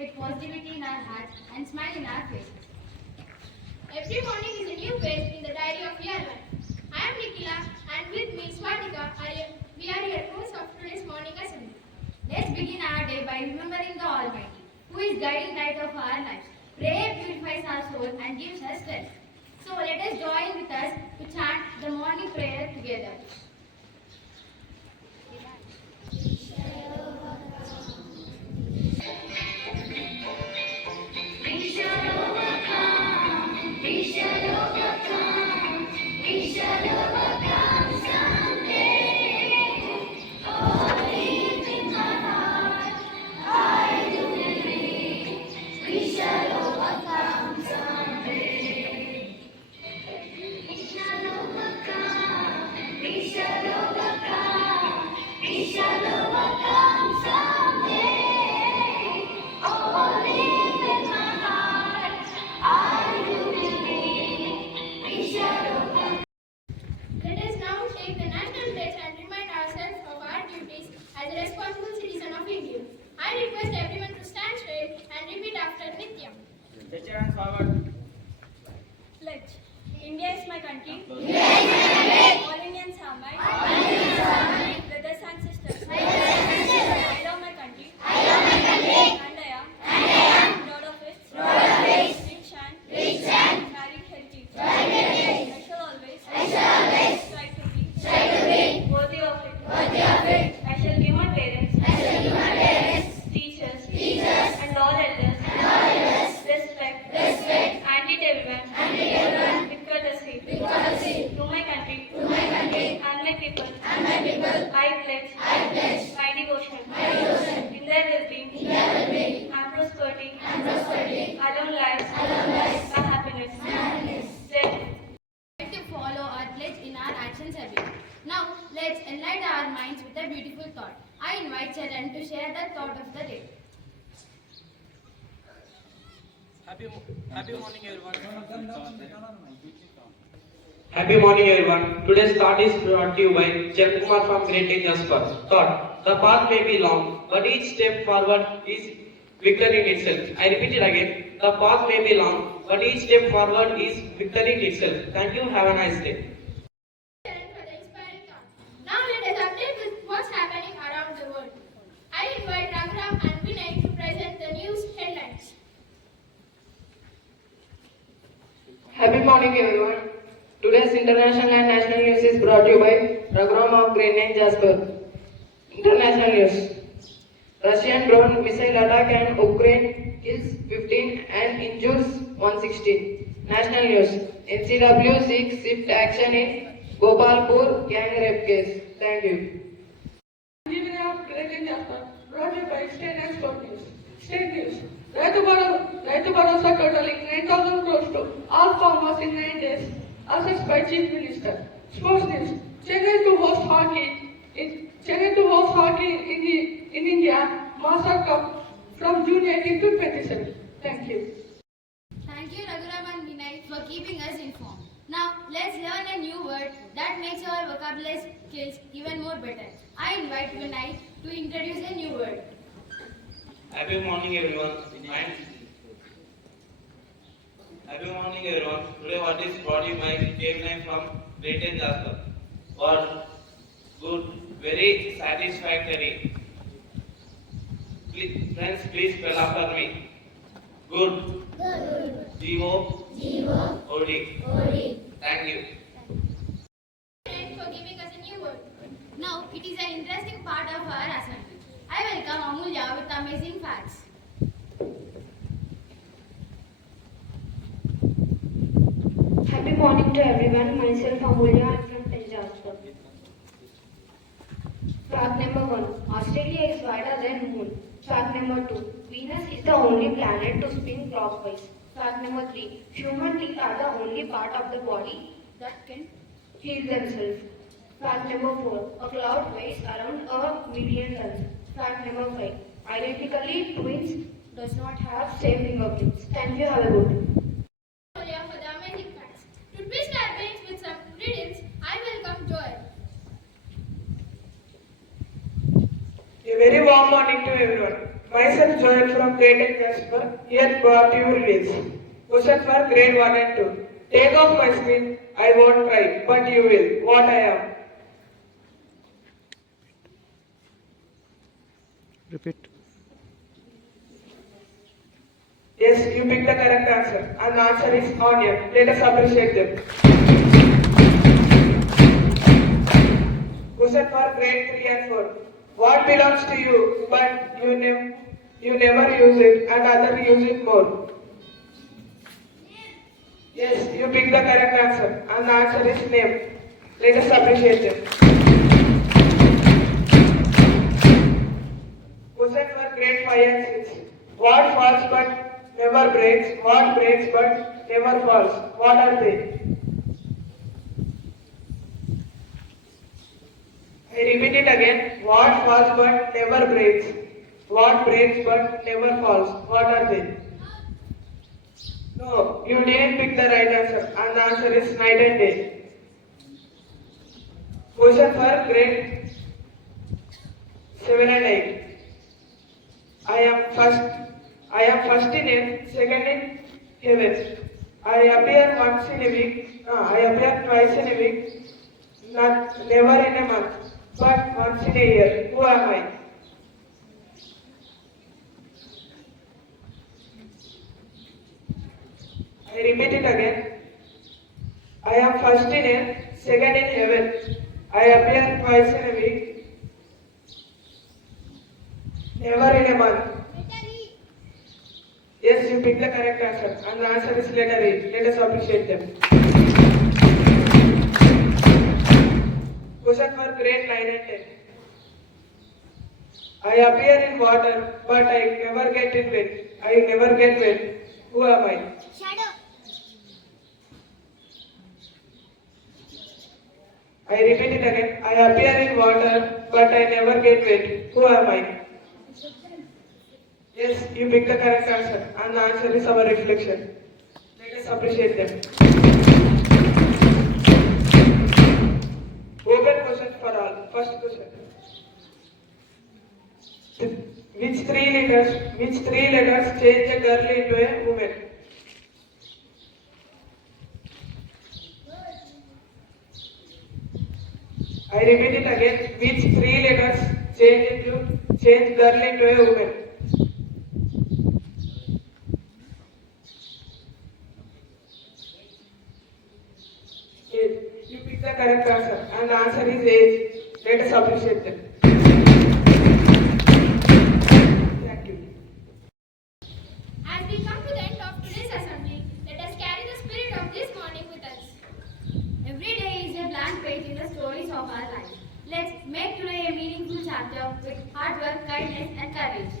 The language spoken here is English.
with positivity in our hearts and smile in our faces. Every morning is a new page in the diary of year 1. I am Nikila and with me Swatika. We are your hosts of today's morning assembly. Let's begin our day by remembering the Almighty, who is guiding light of our lives. Prayer purifies our soul and gives us strength. So let us join with us to chant the morning prayer together. Let us now take the national pledge and remind ourselves of our duties as a responsible citizen of India. I request everyone to stand straight and repeat after Nityam. Stretch your hands forward. Pledge. India is my country. All Indians are my brothers and sisters. I love my country. And I am proud of its rich and varied heritage. I shall always try to be worthy of it. I shall give my parents, teachers, and all elders respect and treat everyone with courtesy. To my country and my people, I pledge my devotion in their well-being and prosperity, alone lives and happiness. To follow our pledge in our actions every day. Now, let's enlighten our minds with a beautiful thought. I invite Charan to share the thought of the day. Happy morning, everyone. Happy morning, everyone. Today's thought is brought to you by Charan from Grade-X Jasper. Thought: the path may be long, but each step forward is victory in itself. I repeat it again. The path may be long, but each step forward is victory in itself. Thank you. Have a nice day. For the inspiring thought. Now let us update with what's happening around the world. I invite Raghuram and Vinay to present the news headlines. Happy morning, everyone. Today's international and national news is brought to you by Raghuram of Grade-X Jasper. International news. Russian drone missile attack and Ukraine kills 15 and injures 116. National news. NCW seeks swift action in Gopalpur gang rape case. Thank you. Giving up Grade-X Jasper, brought to you by State and Sport News. State News. Raitu Bharosa totaling 9,000 crores to all farmers in 9 days, assessed by Chief Minister. Sports News. Chennai to host hockey in India Master Cup from June 18 to 27. Thank you. Thank you, Raghuram and Vinay, for keeping us informed. Now, let's learn a new word that makes our vocabulary skills even more better. I invite Vinay to introduce a new word. Happy morning, everyone. Happy morning, everyone. Today, what is brought you by K9 from Grade-X Jasper. Word good, very satisfactory. Friends, please spell after me. Good. G-O-O-D. Thank you. Thank you for giving us a new word. Now, it is an interesting part of our assembly. I welcome Amulya with amazing facts. Happy morning to everyone. Myself Amulya. I'm from Jasper. Fact number 1. Australia is wider than Moon. Fact number 2. Venus is the only planet to spin clockwise. Fact number 3. Human teeth are the only part of the body that can heal themselves. Fact number 4. A cloud weighs around 1,000,000 tons. Fact number 5. Identically twins does not have same fingerprints. Thank you. Have a good day. For the amazing facts. To twist our brains with some riddles, I welcome Joel. A very warm morning to everyone. Myself Joel from Grade-X Jasper. Here brought you release. Question for grade 1 and 2. Take off my screen. I won't try, but you will. What I am. Repeat. Yes, you picked the correct answer. And the answer is onion. Let us appreciate them. Question for grade 3 and 4. What belongs to you, but you never use it and others use it more? Yes, you picked the correct answer. And the answer is name. Let us appreciate them. Question for grade 5 and 6. What falls but never breaks? What breaks but never falls? What are they? I repeat it again. What falls but never breaks? What breaks but never falls? What are they? No, you didn't pick the right answer. And the answer is night and day. Question for grade 7 and 8. I am first in earth, second in heaven. I appear once in a week. I appear twice in a week. Never in a month, but once in a year. Who am I? I repeat it again. I am first in earth, second in heaven. I appear twice in a week. Never in a month. Yes, you picked the correct answer. And the answer is letter A. Let us appreciate them. Question for grade 9 and 10. I appear in water, but I never get in wet. I never get wet. Who am I? Shadow. I repeat it again. I appear in water, but I never get wet. Who am I? Yes, you picked the correct answer. And the answer is our reflection. Let us appreciate them. Open question for all. First question. Which three letters change a girl into a woman? I repeat it again. Which three letters change girl into a woman? Yes, you picked the correct answer, and the answer is age. Let us appreciate them. Thank you. As we come to the end of today's assembly, let us carry the spirit of this morning with us. Every day is a blank page in the stories of our lives. Let's make today a meaningful chapter with hard work, kindness, and courage.